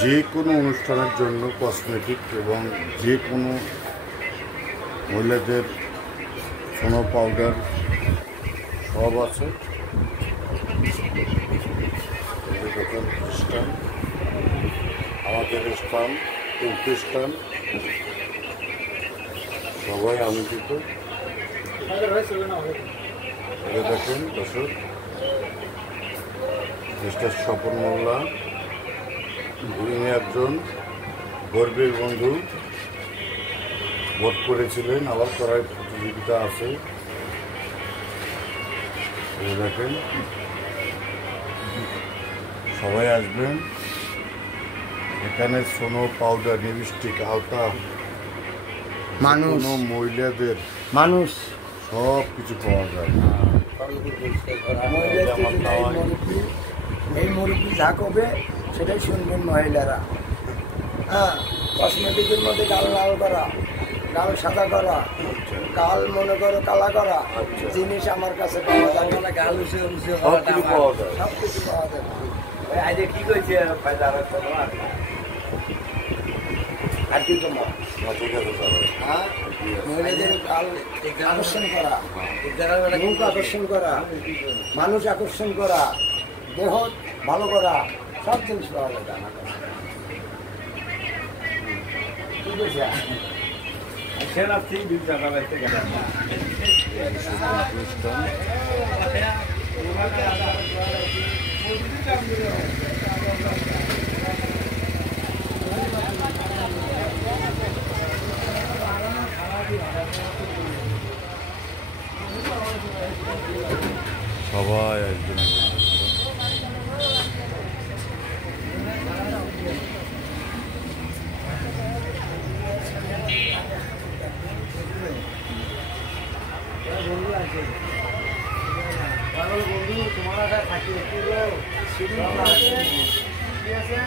যে কোনো অনুষ্ঠানের জন্য কসমেটিক এবং যে কোনো মহিলাদের সোনো পাউডার সব আছে। দেখুন খ্রিস্টান, আমাদের স্থান খ্রিস্টান, সবাই আমন্ত্রিত। দেখুন দর্শক, মিস্টার স্বপন মোল্লা, যিনি একজন গর্বের বন্ধু, ভোট করেছিলেন, আবার করার প্রতিযোগিতা আছে। দেখেন সবাই আসবেন। এখানে সোনো পাউডার, লিপস্টিক, আলতা, মানুষ, মহিলাদের মানুষ সব কিছু পাওয়া যায়। এই মুরব্বী যা করবে সেটাই শুনবেন মহিলারা। হ্যাঁ, কসমেটিকের মধ্যে গাল লাল করা, গাল সাদা করা, গাল মনে করো কালা করা জিনিস আমার কাছে পাওয়া যায়। গাল সব কিছু পাওয়া যায়। সব কিছু পাওয়া যায়। আজ কি কইছে আর কি তোমার ঠিক আছে স্যার। হ্যাঁ, মহিলাদের গাল আকর্ষণ করা, মুখ আকর্ষণ করা, মানুষ আকর্ষণ করা, দেহ ভালো করা, সব জিনিস পাওয়া যায় আমার কাছে। ঠিক আছে, সেনা ঠিক দিন টাকা বাইতে গেলাম সবাই আসবেন। বন্ধু তোমার থাকি ঠিক আছে।